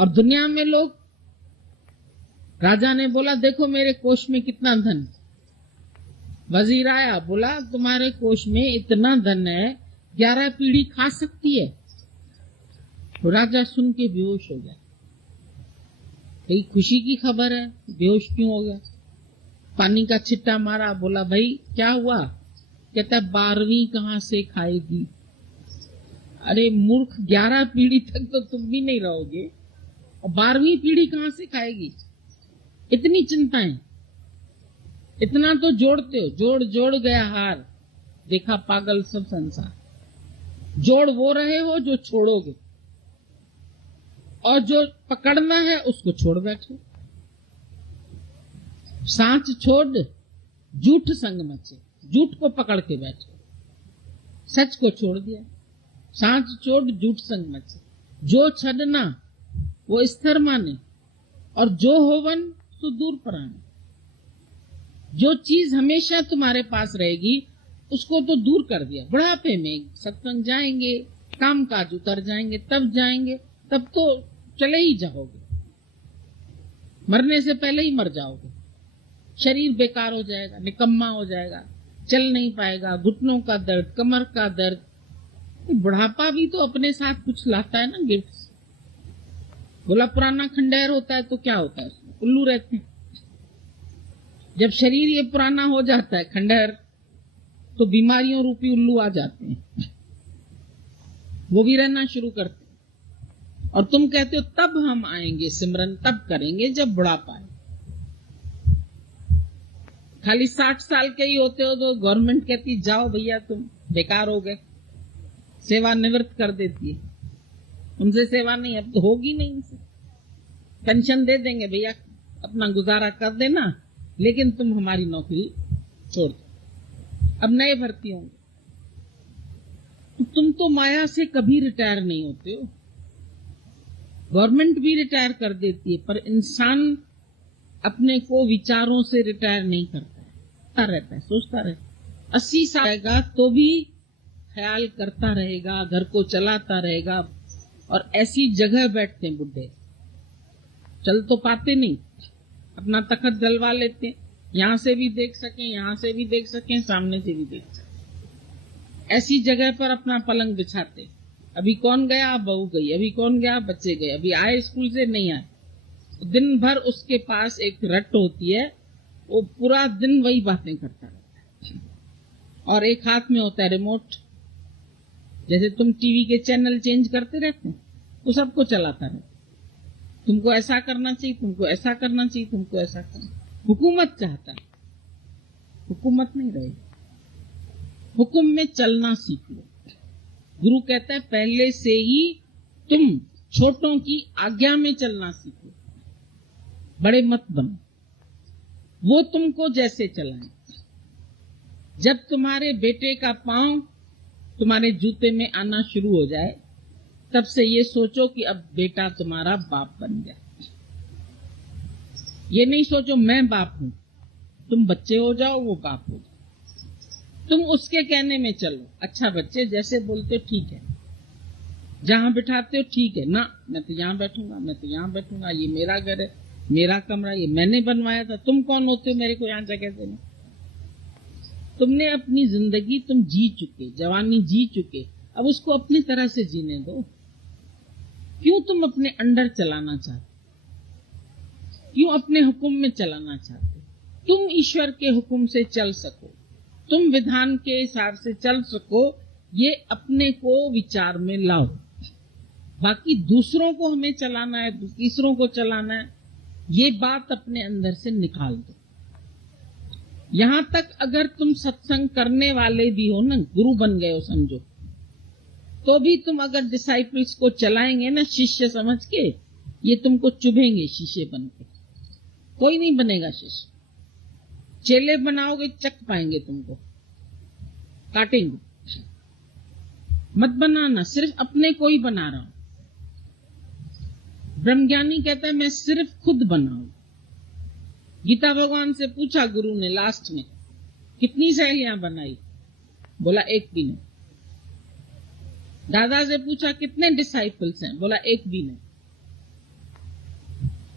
और दुनिया में लोग, राजा ने बोला देखो मेरे कोष में कितना धन। वजीर आया, बोला तुम्हारे कोष में इतना धन है 11 पीढ़ी खा सकती है। तो राजा सुन के बेहोश हो गया। कई खुशी की खबर है, बेहोश क्यों हो गया? पानी का छिट्टा मारा, बोला भाई क्या हुआ? कहता 12वीं कहां से खाएगी? अरे मूर्ख, 11 पीढ़ी तक तो तुम भी नहीं रहोगे और 12वीं पीढ़ी कहां से खाएगी? इतनी चिंताएं, इतना तो जोड़ते हो। जोड़ जोड़ गया हार, देखा पागल सब संसार। जोड़ वो रहे हो जो छोड़ोगे, और जो पकड़ना है उसको छोड़ बैठो। सांच छोड़ झूठ संग मचे, झूठ को पकड़ के बैठो। सच को छोड़ दिया, सांच छोड़ झूठ संग मचे। जो छड़ना वो स्थिर माने, और जो होवन सो दूर पराने। जो चीज हमेशा तुम्हारे पास रहेगी उसको तो दूर कर दिया। बुढ़ापे में सत्संग जाएंगे, काम काज उतर जाएंगे, तब तो चले ही जाओगे। मरने से पहले ही मर जाओगे। शरीर बेकार हो जाएगा, निकम्मा हो जाएगा, चल नहीं पाएगा, घुटनों का दर्द, कमर का दर्द। बुढ़ापा भी तो अपने साथ कुछ लाता है ना, गिफ्ट। बोला पुराना खंडहर होता है तो क्या होता है, उसमें उल्लू रहते हैं। जब शरीर ये पुराना हो जाता है खंडहर, तो बीमारियों रूपी उल्लू आ जाते हैं, वो भी रहना शुरू करते हैं। और तुम कहते हो तब हम आएंगे सिमरन, तब करेंगे जब बुढ़ापा आए। खाली 60 साल के ही होते हो तो गवर्नमेंट कहती जाओ भैया तुम बेकार हो गए, सेवा निवृत्त कर देती है। उनसे सेवा नहीं, अब तो होगी नहीं उनसे। पेंशन दे देंगे भैया, अपना गुजारा कर देना, लेकिन तुम हमारी नौकरी छोड़ दो। अब नए भर्ती होंगे। तो तुम तो माया से कभी रिटायर नहीं होते हो। गवर्नमेंट भी रिटायर कर देती है, पर इंसान अपने को विचारों से रिटायर नहीं करता है, सोचता रहता है। 80 साल आएगा तो भी ख्याल करता रहेगा, घर को चलाता रहेगा। और ऐसी जगह बैठते हैं बुढ़े, चल तो पाते नहीं, अपना तखत डलवा लेते हैं, यहां से भी देख सकें, यहां से भी देख सकें, सामने से भी देख सकें। ऐसी जगह पर अपना पलंग बिछाते। अभी कौन गया, बहू गई, अभी कौन गया, बच्चे गए, अभी आए स्कूल से, नहीं आए। दिन भर उसके पास एक रट होती है, वो पूरा दिन वही बातें करता रहता है। और एक हाथ में होता है रिमोट। जैसे तुम टीवी के चैनल चेंज करते रहते हैं, वो सबको चलाता रहता है। तुमको ऐसा करना चाहिए, तुमको ऐसा करना चाहिए, तुमको ऐसा करना। हुकूमत चाहता है, हुकूमत नहीं रहेगी। हुक्म में चलना सीख लो। गुरु कहता है पहले से ही तुम छोटों की आज्ञा में चलना सीखो, बड़े मत बनो। वो तुमको जैसे चलाएं। जब तुम्हारे बेटे का पांव तुम्हारे जूते में आना शुरू हो जाए, तब से ये सोचो कि अब बेटा तुम्हारा बाप बन गया। ये नहीं सोचो मैं बाप हूं, तुम बच्चे हो जाओ, वो बाप हो जाओ। तुम उसके कहने में चलो। अच्छा बच्चे जैसे बोलते हो ठीक है, जहां बिठाते हो ठीक है ना, मैं तो यहां बैठूंगा, मैं तो यहां बैठूंगा, ये मेरा घर है, मेरा कमरा, ये मैंने बनवाया था, तुम कौन होते हो मेरे को यहां जगह देना? तुमने अपनी जिंदगी तुम जी चुके, जवानी जी चुके, अब उसको अपनी तरह से जीने दो। क्यों तुम अपने अंडर चलाना चाहते? क्यों अपने हुक्म में चलाना चाहते? तुम ईश्वर के हुक्म से चल सको, तुम विधान के हिसाब से चल सको, ये अपने को विचार में लाओ। बाकी दूसरों को हमें चलाना है, तीसरों को चलाना है, ये बात अपने अंदर से निकाल दो। यहां तक अगर तुम सत्संग करने वाले भी हो ना, गुरु बन गए हो समझो, तो भी तुम अगर डिसाइपल्स को चलाएंगे ना शिष्य समझ के, ये तुमको चुभेंगे शीशे बन के। कोई नहीं बनेगा शिष्य। चेले बनाओगे चक पाएंगे, तुमको काटेंगे। मत बनाना, सिर्फ अपने को ही बना रहा हूं। ब्रह्मज्ञानी कहता है मैं सिर्फ खुद बनाऊं। गीता भगवान से पूछा गुरु ने लास्ट में, कितनी सहेलियां बनाई? बोला एक भी नहीं। दादा से पूछा कितने डिसाइपल्स हैं? बोला एक भी नहीं।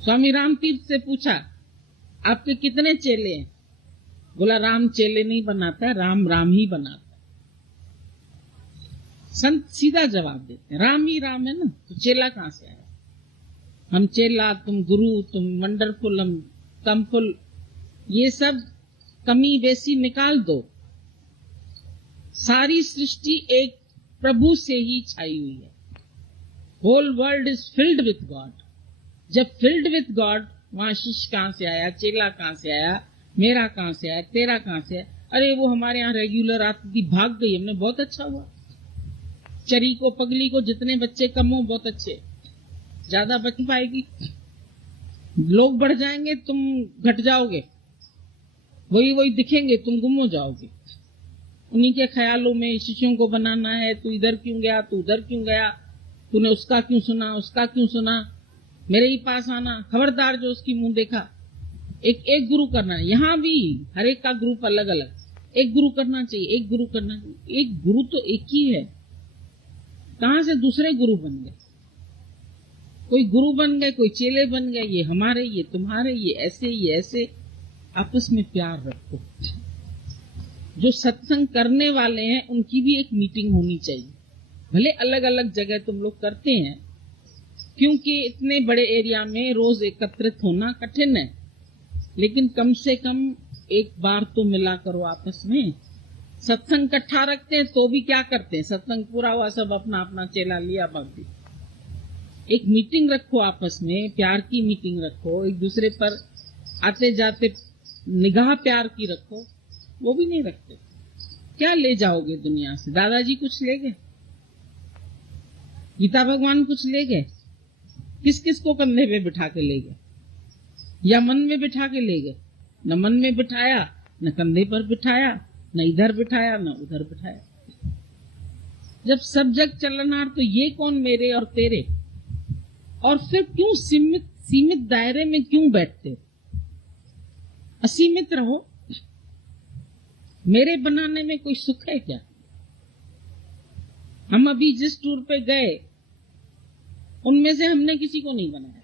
स्वामी रामतीर्थ से पूछा, आपके कितने चेले हैं? बोला, राम चेले नहीं बनाता, राम राम ही बनाता। संत सीधा जवाब देते हैं, राम ही राम है ना, तो चेला कहां से आया? हम चेला, तुम गुरु, तुम वंडरफुल, हम कमफुल, ये सब कमी बेसी निकाल दो। सारी सृष्टि एक प्रभु से ही छाई हुई है। Whole world is filled with God. जब फिल्ड विथ गॉड, वहां शिष्य कहां से आया, चेला कहां से आया, मेरा कहां से आया, तेरा कहां से आया? अरे वो हमारे यहाँ रेगुलर आती थी, भाग गई, हमने बहुत अच्छा हुआ। चरी को पगली को जितने बच्चे कम हो बहुत अच्छे, ज्यादा बच पाएगी। लोग बढ़ जाएंगे, तुम घट जाओगे, वही दिखेंगे, तुम गुम हो जाओगे। उन्हीं के ख्यालों में शिष्यों को बनाना है, तू इधर क्यों गया, तू उधर क्यों गया, तूने उसका क्यों सुना, उसका क्यों सुना, मेरे ही पास आना, खबरदार जो उसकी मुंह देखा। एक गुरु करना है। यहाँ भी हर एक का ग्रुप अलग अलग, एक गुरु करना चाहिए, एक गुरु करना चाहिए। एक गुरु तो एक ही है, कहां से दूसरे गुरु बन गए? कोई गुरु बन गए, कोई चेले बन गए, ये हमारे, ये तुम्हारे, ये ऐसे। आपस में प्यार रखो। जो सत्संग करने वाले हैं उनकी भी एक मीटिंग होनी चाहिए। भले अलग अलग जगह तुम लोग करते हैं, क्योंकि इतने बड़े एरिया में रोज एकत्रित होना कठिन है, लेकिन कम से कम एक बार तो मिला करो आपस में। सत्संग इकट्ठा रखते हैं तो भी क्या करते हैं, सत्संग पूरा हुआ, सब अपना अपना चेला लिया, भाग। एक मीटिंग रखो आपस में, प्यार की मीटिंग रखो, एक दूसरे पर आते जाते निगाह प्यार की रखो। वो भी नहीं रखते। क्या ले जाओगे दुनिया से? दादाजी कुछ ले गए, गीता भगवान कुछ ले गए, किस किस को कंधे पे बिठा के ले गए, या मन में बिठा के ले गए? न मन में बिठाया, न कंधे पर बिठाया, न इधर बिठाया, न उधर बिठाया। जब सब जग चलनहार, तो ये कौन मेरे और तेरे? और फिर क्यों सीमित दायरे में क्यों बैठते हो? असीमित रहो। मेरे बनाने में कोई सुख है क्या? हम अभी जिस टूर पे गए, उनमें से हमने किसी को नहीं बनाया।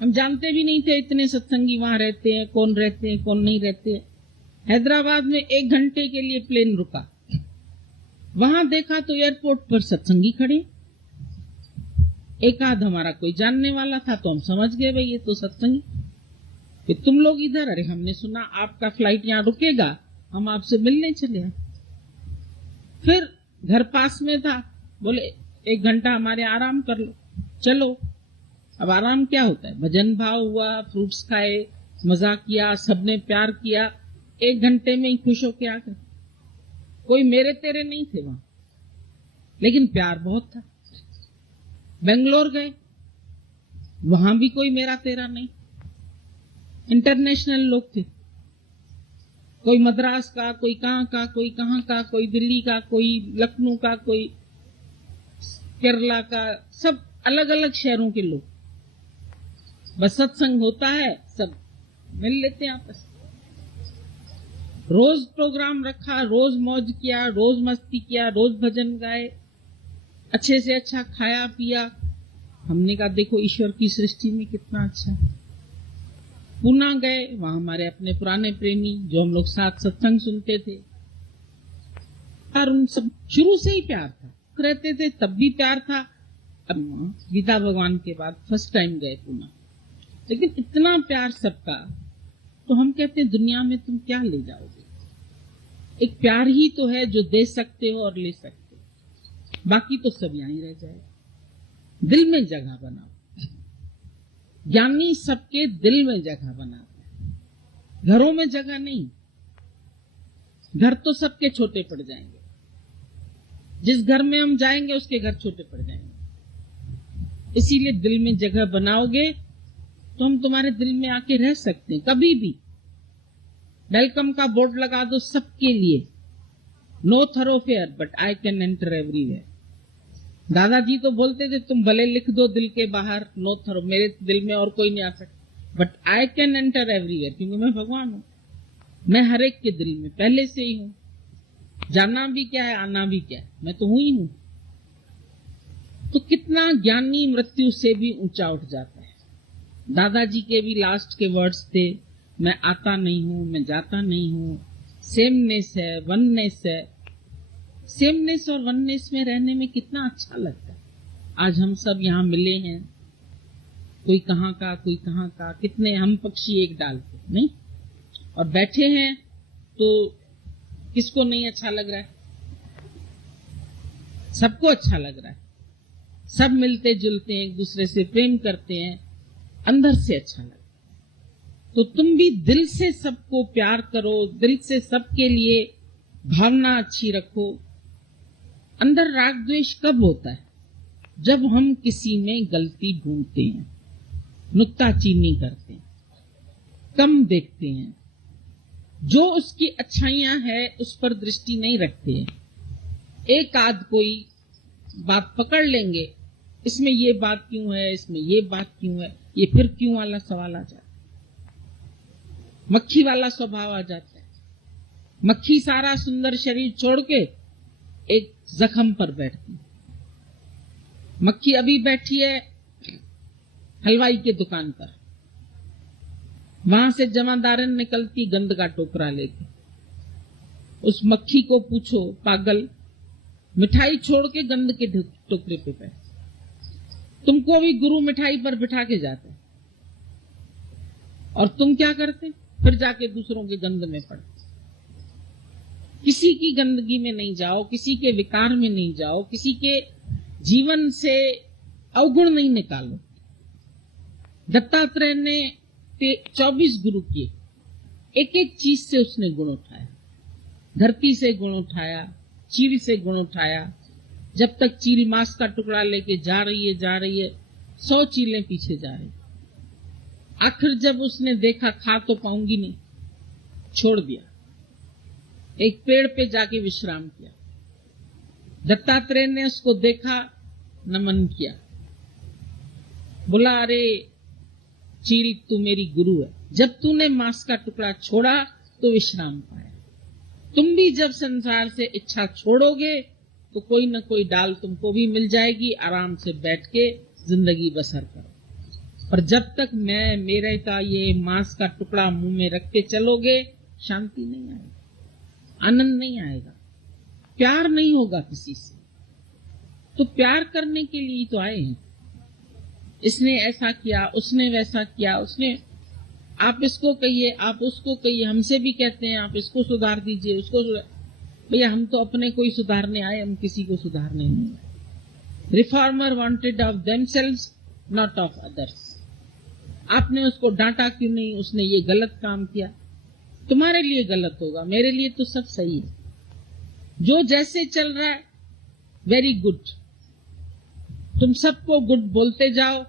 हम जानते भी नहीं थे इतने सत्संगी वहां रहते हैं, कौन रहते हैं, कौन नहीं रहते हैं। हैदराबाद में 1 घंटे के लिए प्लेन रुका, वहां देखा तो एयरपोर्ट पर सत्संगी खड़े। एक आध हमारा कोई जानने वाला था, तो हम समझ गए भाई ये तो सत्संगी। फिर तुम लोग इधर, अरे हमने सुना आपका फ्लाइट यहाँ रुकेगा, हम आपसे मिलने चले। फिर घर पास में था, बोले 1 घंटा हमारे आराम कर लो। चलो, अब आराम क्या होता है? भजन भाव हुआ, फ्रूट्स खाए, मजा किया, सबने प्यार किया, 1 घंटे में ही खुश होके आ गए। कोई मेरे तेरे नहीं थे वहां, लेकिन प्यार बहुत था। बेंगलोर गए, वहां भी कोई मेरा तेरा नहीं, इंटरनेशनल लोग थे। कोई मद्रास का, कोई कहां का, कोई कहां का, कोई दिल्ली का, कोई लखनऊ का, कोई केरला का, सब अलग अलग शहरों के लोग। बस सत्संग होता है, सब मिल लेते हैं आपस। रोज प्रोग्राम रखा, रोज मौज किया, रोज मस्ती किया, रोज भजन गाए, अच्छे से अच्छा खाया पिया। हमने कहा देखो ईश्वर की सृष्टि में कितना अच्छा है। पूना गए, वहां हमारे अपने पुराने प्रेमी जो हम लोग साथ सत्संग सुनते थे, और उन सब शुरू से ही प्यार था, रहते थे तब भी प्यार था। अब गीता भगवान के बाद फर्स्ट टाइम गए पूना, लेकिन इतना प्यार सबका, तो हम कहते हैं दुनिया में तुम क्या ले जाओगे? एक प्यार ही तो है जो दे सकते हो और ले सकते हो, बाकी तो सब यहीं रह जाए। दिल में जगह बनाओ। ज्ञानी सबके दिल में जगह बनाते हैं, घरों में जगह नहीं। घर तो सबके छोटे पड़ जाएंगे, जिस घर में हम जाएंगे उसके घर छोटे पड़ जाएंगे। इसीलिए दिल में जगह बनाओगे तो हम तुम्हारे दिल में आके रह सकते हैं कभी भी। वेलकम का बोर्ड लगा दो सबके लिए, no thoroughfare but I can enter everywhere. दादाजी तो बोलते थे तुम भले लिख दो दिल के बाहर नो थरो, मेरे दिल में और कोई नहीं आ सकता, but I can enter everywhere, क्योंकि मैं भगवान हूं। मैं हर एक के दिल में पहले से ही हूं। जाना भी क्या है, आना भी क्या है, मैं तो हूं ही हूं। तो कितना ज्ञानी मृत्यु से भी ऊंचा उठ जाता है। दादाजी के भी लास्ट के वर्ड्स थे, मैं आता नहीं हूं, मैं जाता नहीं हूं, सेमनेस है, वननेस है। सेमनेस और वननेस में रहने में कितना अच्छा लगता है। आज हम सब यहाँ मिले हैं, कोई कहाँ का कोई कहाँ का, कितने हम पक्षी एक डाल पे, नहीं, और बैठे हैं तो किसको नहीं अच्छा लग रहा है? सबको अच्छा लग रहा है। सब मिलते जुलते हैं, एक दूसरे से प्रेम करते हैं, अंदर से अच्छा लगता है। तो तुम भी दिल से सबको प्यार करो, दिल से सबके लिए भावना अच्छी रखो। अंदर राग द्वेष कब होता है? जब हम किसी में गलती ढूंढते हैं, नुक्ताचीनी करते हैं, कम देखते हैं, जो उसकी अच्छाइयां है उस पर दृष्टि नहीं रखते हैं। एक आध कोई बात पकड़ लेंगे, इसमें ये बात क्यों है, इसमें ये बात क्यों है, ये फिर क्यों वाला सवाल आ जाता है। मक्खी वाला स्वभाव आ जाता है। मक्खी सारा सुंदर शरीर छोड़ के एक जख्म पर बैठती है। मक्खी अभी बैठी है हलवाई के दुकान पर, वहां से जमादारन निकलती गंद का टोकरा लेके। उस मक्खी को पूछो, पागल, मिठाई छोड़ के गंद के टोकरे पे बैठ। तुमको भी गुरु मिठाई पर बिठा के जाते, और तुम क्या करते? फिर जाके दूसरों के गंद में पड़ते। किसी की गंदगी में नहीं जाओ, किसी के विकार में नहीं जाओ, किसी के जीवन से अवगुण नहीं निकालो। दत्तात्रेय ने 24 गुरु किए, एक एक चीज से उसने गुण उठाया। धरती से गुण उठाया, चील से गुण उठाया। जब तक चील मांस का टुकड़ा लेके जा रही है 100 चीलें पीछे जा रही। आखिर जब उसने देखा खा तो पाऊंगी नहीं, छोड़ दिया, एक पेड़ पे जाके विश्राम किया। दत्तात्रेय ने उसको देखा, नमन किया, बोला, अरे चील, तू मेरी गुरु है। जब तूने मांस का टुकड़ा छोड़ा तो विश्राम पाया। तुम भी जब संसार से इच्छा छोड़ोगे तो कोई न कोई डाल तुमको भी मिल जाएगी। आराम से बैठ के जिंदगी बसर करो। पर जब तक मैं मेरे का ये मांस का टुकड़ा मुंह में रख के चलोगे, शांति नहीं आएगी, आनंद नहीं आएगा, प्यार नहीं होगा किसी से। तो प्यार करने के लिए तो आए हैं। इसने ऐसा किया, उसने वैसा किया, उसने, आप इसको कहिए, आप उसको कहिए। हमसे भी कहते हैं आप इसको सुधार दीजिए, उसको सुधार। भैया हम तो अपने को ही सुधारने आए, हम किसी को सुधारने नहीं आए। Reformer wanted of themselves not of others. आपने उसको डांटा क्यों नहीं? उसने ये गलत काम किया, तुम्हारे लिए गलत होगा, मेरे लिए तो सब सही है। जो जैसे चल रहा है वेरी गुड, तुम सबको गुड बोलते जाओ।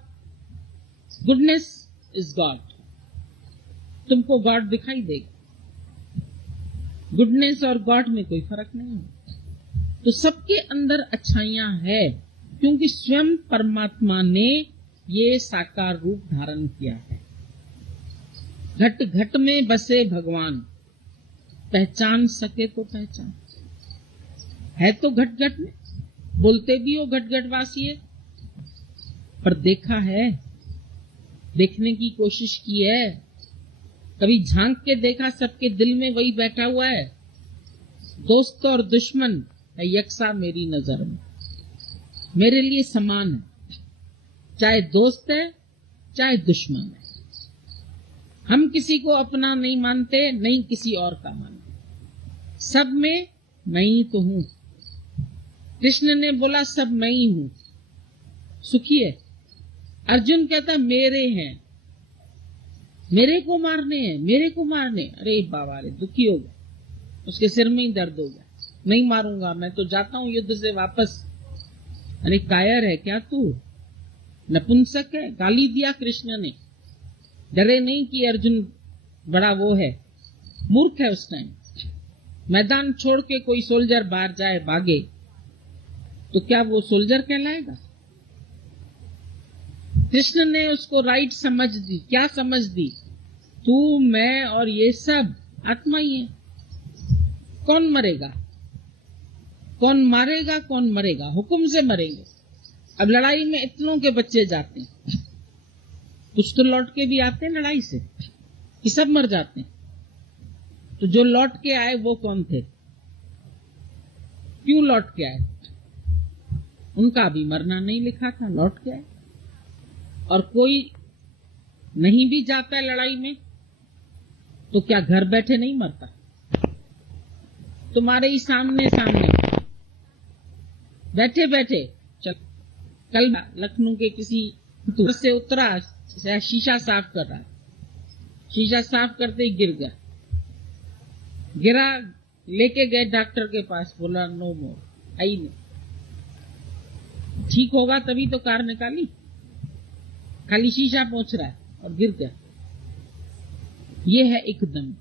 गुडनेस इज गॉड, तुमको गॉड दिखाई देगा। गुडनेस और गॉड में कोई फर्क नहीं है। तो सबके अंदर अच्छाइयां है, क्योंकि स्वयं परमात्मा ने ये साकार रूप धारण किया है। घट घट में बसे भगवान, पहचान सके तो पहचान। है तो घट घट में, बोलते भी हो घट घट वासी है, पर देखा है, देखने की कोशिश की है, कभी झांक के देखा? सबके दिल में वही बैठा हुआ है। दोस्त और दुश्मन है यकसा मेरी नजर में, मेरे लिए समान है, चाहे दोस्त है चाहे दुश्मन है। हम किसी को अपना नहीं मानते, नहीं किसी और का मानते। सब में मैं ही तो हूं। कृष्ण ने बोला सब मैं ही हूं, सुखी है। अर्जुन कहता मेरे हैं, मेरे को मारने हैं, मेरे को मारने। अरे बाबा रे, दुखी हो गया, उसके सिर में ही दर्द हो गया। नहीं मारूंगा, मैं तो जाता हूं युद्ध से वापस। अरे कायर है क्या तू? नपुंसक है? गाली दिया कृष्ण ने। डरे नहीं कि अर्जुन बड़ा वो है, मूर्ख है। उस टाइम मैदान छोड़ के कोई सोल्जर बाहर जाए, भागे, तो क्या वो सोल्जर कहलाएगा? कृष्ण ने उसको राइट समझ दी। क्या समझ दी? तू, मैं और ये सब आत्मा ही है। कौन मरेगा, कौन मारेगा, कौन मरेगा? हुक्म से मरेंगे। अब लड़ाई में इतनों के बच्चे जाते हैं, कुछ तो लौट के भी आते हैं लड़ाई से, कि सब मर जाते हैं। तो जो लौट के आए वो कौन थे, क्यों लौट के आए? उनका भी मरना नहीं लिखा था, लौट के आए। और कोई नहीं भी जाता है लड़ाई में तो क्या घर बैठे नहीं मरता? तुम्हारे ही सामने सामने बैठे बैठे। चल, कल लखनऊ के किसी घर से उतरा, शीशा साफ कर रहा, शीशा साफ करते ही गिर गया। गिरा, लेके गए डॉक्टर के पास, बोला नो मोर, आई नहीं। ठीक होगा तभी तो कार निकाली, खाली शीशा पहुंच रहा है और गिर गया। ये है एकदम,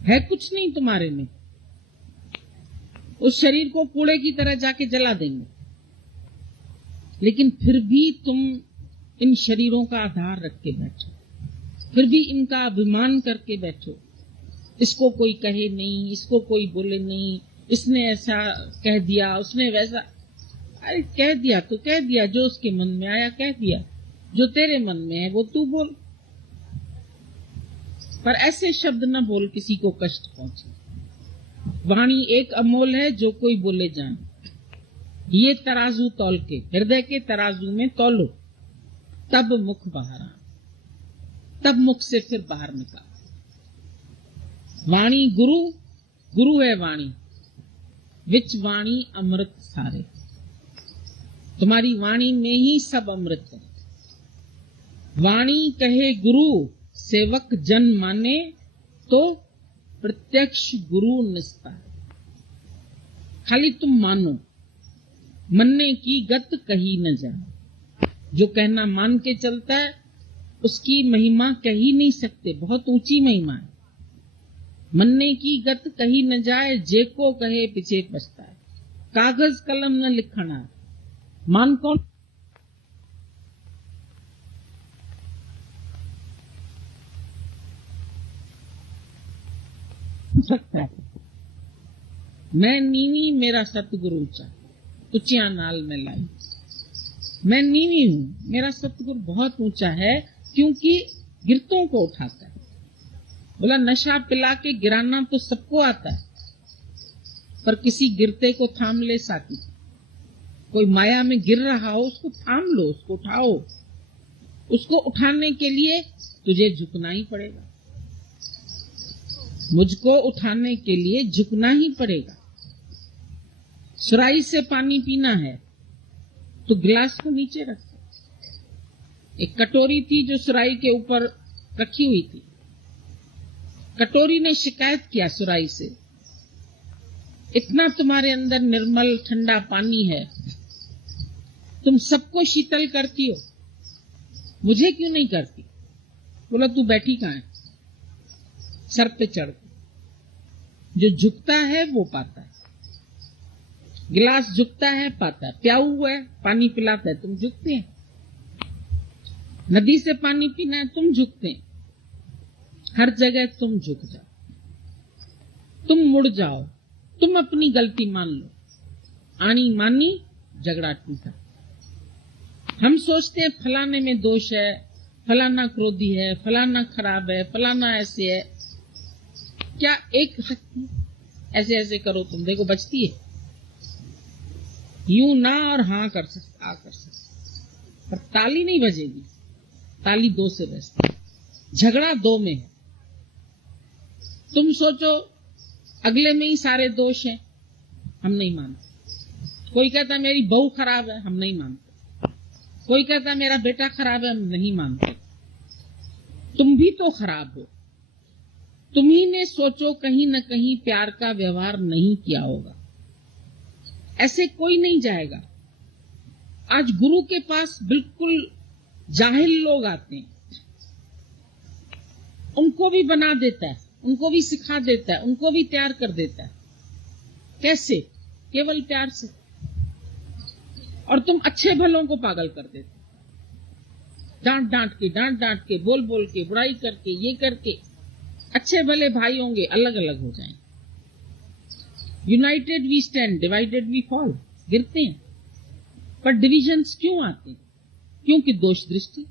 है कुछ नहीं तुम्हारे में। उस शरीर को कूड़े की तरह जाके जला देंगे, लेकिन फिर भी तुम इन शरीरों का आधार रख के बैठो, फिर भी इनका अभिमान करके बैठो। इसको कोई कहे नहीं, इसको कोई बोले नहीं, इसने ऐसा कह दिया, उसने वैसा। अरे कह दिया तो कह दिया, जो उसके मन में आया कह दिया, जो तेरे मन में है वो तू बोल, पर ऐसे शब्द न बोल किसी को कष्ट पहुंचे। वाणी एक अमोल है, जो कोई बोले जान। ये तराजू तौल के, हृदय के तराजू में तौलो, तब मुख बाहर आ, तब मुख से फिर बाहर निकाल। वाणी गुरु, गुरु है वाणी, विच वाणी अमृत सारे। तुम्हारी वाणी में ही सब अमृत है। वाणी कहे गुरु, सेवक जन माने, तो प्रत्यक्ष गुरु निस्तार। खाली तुम मानो, मनने की गत कही न जाए। जो कहना मान के चलता है उसकी महिमा कह ही नहीं सकते, बहुत ऊंची महिमा है। मनने की गत कही न जाए, जे को कहे पीछे पछताए। कागज कलम न लिखना, मान कौन सकता है? मैं नीवी मेरा सतगुरु ऊंचा, ऊंचिया नाल में लाई। मैं नीवी हूं, मेरा सतगुरु बहुत ऊंचा है, क्योंकि गिरतों को उठाता है। बोला नशा पिला के गिराना तो सबको आता है, पर किसी गिरते को थाम ले साथी। कोई माया में गिर रहा हो उसको थाम लो, उसको उठाओ। उसको उठाने के लिए तुझे झुकना ही पड़ेगा, मुझको उठाने के लिए झुकना ही पड़ेगा। सुराही से पानी पीना है तो गिलास को नीचे रख। एक कटोरी थी जो सुराही के ऊपर रखी हुई थी। कटोरी ने शिकायत किया सुराही से, इतना तुम्हारे अंदर निर्मल ठंडा पानी है, तुम सबको शीतल करती हो, मुझे क्यों नहीं करती? बोला तू बैठी कहां है? सर पे चढ़। जो झुकता है वो पाता है। गिलास झुकता है पाता है, प्याऊ हुआ है पानी पिलाता है, तुम झुकते हैं। नदी से पानी पीना है, तुम झुकते हैं। हर जगह तुम झुक जाओ, तुम मुड़ जाओ, तुम अपनी गलती मान लो। आनी मानी झगड़ा टूटा। हम सोचते हैं फलाने में दोष है, फलाना क्रोधी है, फलाना खराब है, फलाना ऐसे है। क्या एक शक्ति ऐसे ऐसे करो तुम देखो बचती है? यूं ना और हाँ कर सकते, आ कर सकते, पर ताली नहीं बजेगी। ताली दो से बजती, झगड़ा दो में है। तुम सोचो अगले में ही सारे दोष हैं, हम नहीं मानते। कोई कहता मेरी बहू खराब है, हम नहीं मानते। कोई कहता मेरा बेटा खराब है, हम नहीं मानते। तुम भी तो खराब हो। तुम्ही ने सोचो कहीं न कहीं प्यार का व्यवहार नहीं किया होगा। ऐसे कोई नहीं जाएगा। आज गुरु के पास बिल्कुल जाहिल लोग आते हैं, उनको भी बना देता है, उनको भी सिखा देता है, उनको भी तैयार कर देता है। कैसे? केवल प्यार से। और तुम अच्छे भलों को पागल कर देते, डांट डांट के, बोल बोल के, बुराई करके, ये करके। अच्छे भले भाई होंगे अलग अलग हो जाएंगे। United we stand, divided we fall. गिरते हैं, पर डिविजन्स क्यों आते हैं? क्योंकि दोष दृष्टि।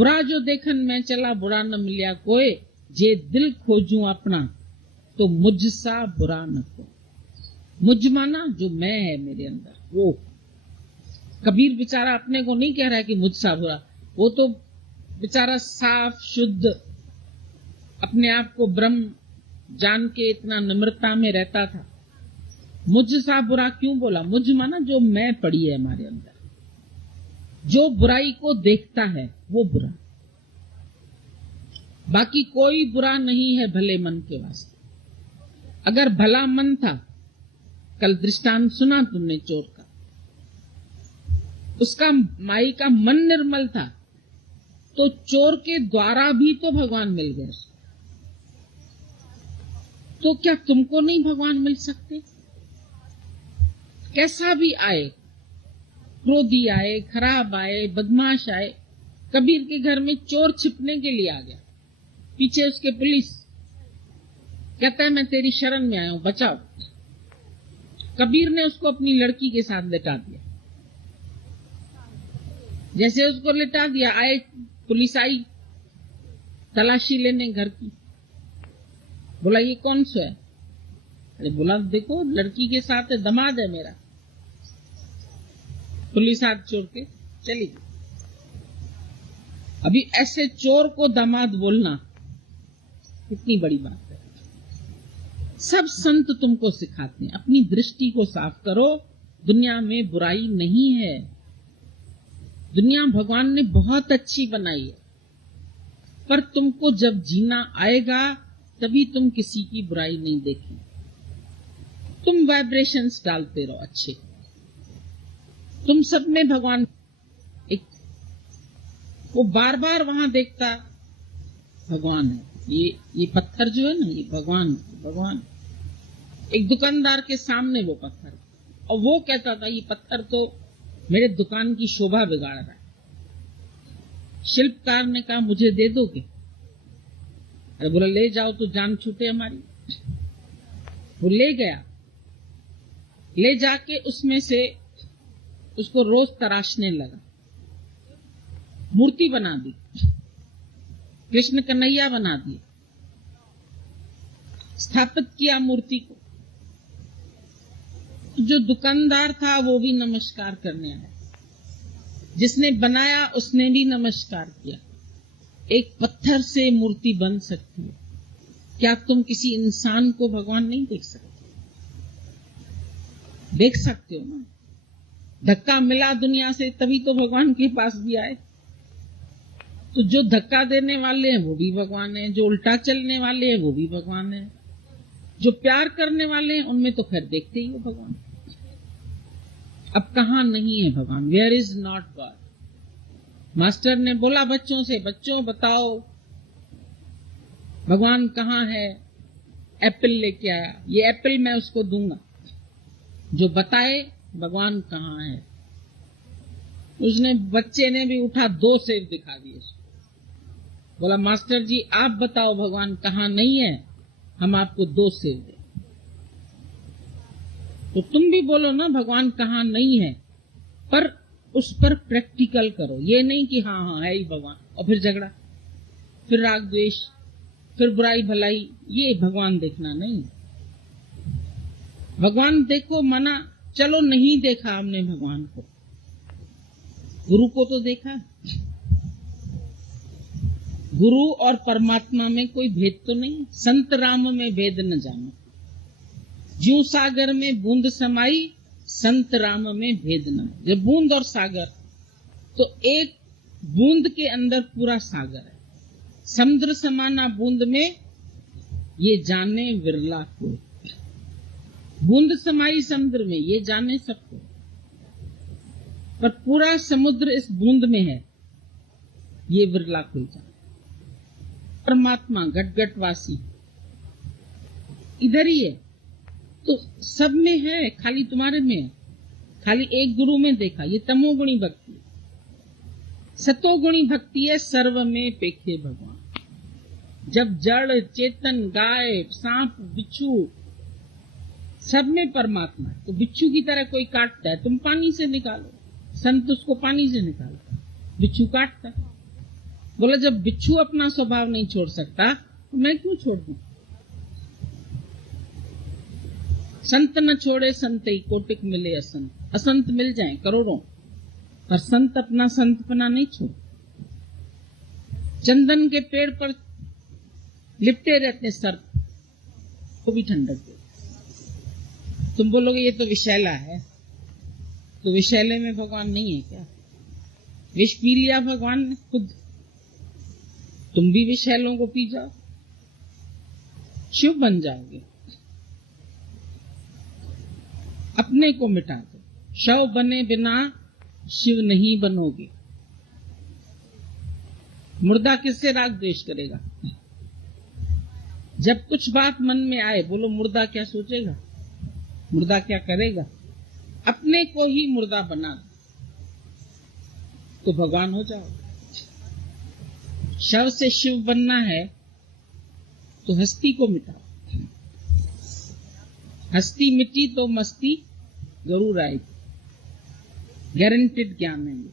बुरा जो देखन में चला बुरा न मिलिया कोई, जे दिल खोजूं अपना तो मुझसा बुरा न को। मुझ माना जो मैं है मेरे अंदर, वो कबीर बेचारा अपने को नहीं कह रहा है कि मुझसा बुरा, वो तो बेचारा साफ शुद्ध अपने आप को ब्रह्म जान के इतना नम्रता में रहता था। मुझसा बुरा क्यों बोला? मुझ माना जो मैं पड़ी है हमारे अंदर, जो बुराई को देखता है वो बुरा, बाकी कोई बुरा नहीं है भले मन के वास्ते। अगर भला मन था, कल दृष्टांत सुना तुमने चोर का, उसका माई का मन निर्मल था तो चोर के द्वारा भी तो भगवान मिल गए। तो क्या तुमको नहीं भगवान मिल सकते? कैसा भी आए, क्रोधी आए, खराब आए, बदमाश आए। कबीर के घर में चोर छिपने के लिए आ गया, पीछे उसके पुलिस, कहता है मैं तेरी शरण में आया हूं, बचाओ। कबीर ने उसको अपनी लड़की के साथ लिटा दिया। जैसे उसको लिटा दिया, आए पुलिस आई तलाशी लेने घर की। बोला ये कौन सा है? अरे बोला देखो लड़की के साथ है, दामाद है मेरा। पुलिस हाथ छोड़ के चली गई। अभी ऐसे चोर को दामाद बोलना कितनी बड़ी बात है। सब संत तुमको सिखाते हैं, अपनी दृष्टि को साफ करो, दुनिया में बुराई नहीं है। दुनिया भगवान ने बहुत अच्छी बनाई है, पर तुमको जब जीना आएगा तभी तुम किसी की बुराई नहीं देखी। तुम वाइब्रेशंस डालते रहो अच्छे। तुम सब में भगवान एक, वो बार बार वहां देखता भगवान है। ये पत्थर जो है ना, ये भगवान। एक दुकानदार के सामने वो पत्थर, और वो कहता था ये पत्थर तो मेरे दुकान की शोभा बिगाड़ रहा है। शिल्पकार ने कहा मुझे दे दोगे? अरे बोला ले जाओ तो जान छूटे हमारी। वो ले गया, ले जाके उसमें से उसको रोज तराशने लगा। मूर्ति बना दी, कृष्ण कन्हैया बना दिया, स्थापित किया मूर्ति को। जो दुकानदार था वो भी नमस्कार करने आया, जिसने बनाया उसने भी नमस्कार किया। एक पत्थर से मूर्ति बन सकती है, क्या तुम किसी इंसान को भगवान नहीं देख सकते? देख सकते हो ना। धक्का मिला दुनिया से तभी तो भगवान के पास भी आए। तो जो धक्का देने वाले हैं वो भी भगवान है, जो उल्टा चलने वाले हैं वो भी भगवान है, जो प्यार करने वाले हैं उनमें तो खैर देखते ही हो भगवान। अब कहां नहीं है भगवान? Where is not God? Master ने बोला बच्चों से, बच्चों बताओ भगवान कहां है? एप्पल लेके आया, ये एप्पल मैं उसको दूंगा जो बताए भगवान कहां है। उसने, बच्चे ने भी उठा 2 सेब दिखा दिए उसको। बोला मास्टर जी आप बताओ भगवान कहां नहीं है, हम आपको 2 सेब दें। तो तुम भी बोलो ना भगवान कहां नहीं है, पर उस पर प्रैक्टिकल करो। ये नहीं कि हाँ है ही भगवान, और फिर झगड़ा, फिर राग द्वेष, फिर बुराई भलाई, ये भगवान देखना नहीं। भगवान देखो मना, चलो नहीं देखा हमने भगवान को, गुरु को तो देखा। गुरु और परमात्मा में कोई भेद तो नहीं। संत राम में भेद न जानो, ज्यों सागर में बूंद समाई, संत राम में भेद न। जब बूंद और सागर, तो एक बूंद के अंदर पूरा सागर है। समुद्र समाना बूंद में, ये जाने विरला को। बूंद समाई समुद्र में, ये जाने सबको, पर पूरा समुद्र इस बूंद में है, ये विरला कोई जाने। परमात्मा घट-घटवासी इधर ही है, तो सब में है, खाली तुम्हारे में है। खाली एक गुरु में देखा, ये तमोगुणी भक्ति है। सतोगुणी भक्ति है सर्व में पेखे भगवान। जब जड़ चेतन गाय सांप बिच्छू सब में परमात्मा है, तो बिच्छू की तरह कोई काटता है, तुम पानी से निकालो। संत उसको पानी से निकालता, बिच्छू काटता। बोला जब बिच्छू अपना स्वभाव नहीं छोड़ सकता तो मैं क्यों छोड़ दूं? संत न छोड़े संत ही कोटिक मिले असंत। असंत मिल जाए करोड़ों, पर संत अपना संतपना नहीं छोड़। चंदन के पेड़ पर लिपटे रहते सर्प, को भी ठंडक दे। तुम बोलोगे ये तो विषैला है, तो विषैले में भगवान नहीं है क्या? विष पी लिया भगवान ने खुद, तुम भी विषैलों को पी जाओ, शिव बन जाओगे। अपने को मिटा दो, शव बने बिना शिव नहीं बनोगे। मुर्दा किससे राग द्वेष करेगा? जब कुछ बात मन में आए, बोलो मुर्दा क्या सोचेगा, मुर्दा क्या करेगा? अपने को ही मुर्दा बना तो भगवान हो जाओ। शव से शिव बनना है तो हस्ती को मिटाओ। हस्ती मिटी तो मस्ती जरूर आएगी। गारंटेड ज्ञान है ये,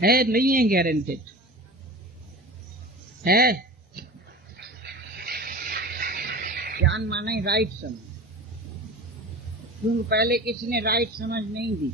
है नहीं है गारंटेड है। ज्ञान माने राइट समझ, क्योंकि पहले किसी ने राइट समझ नहीं दी।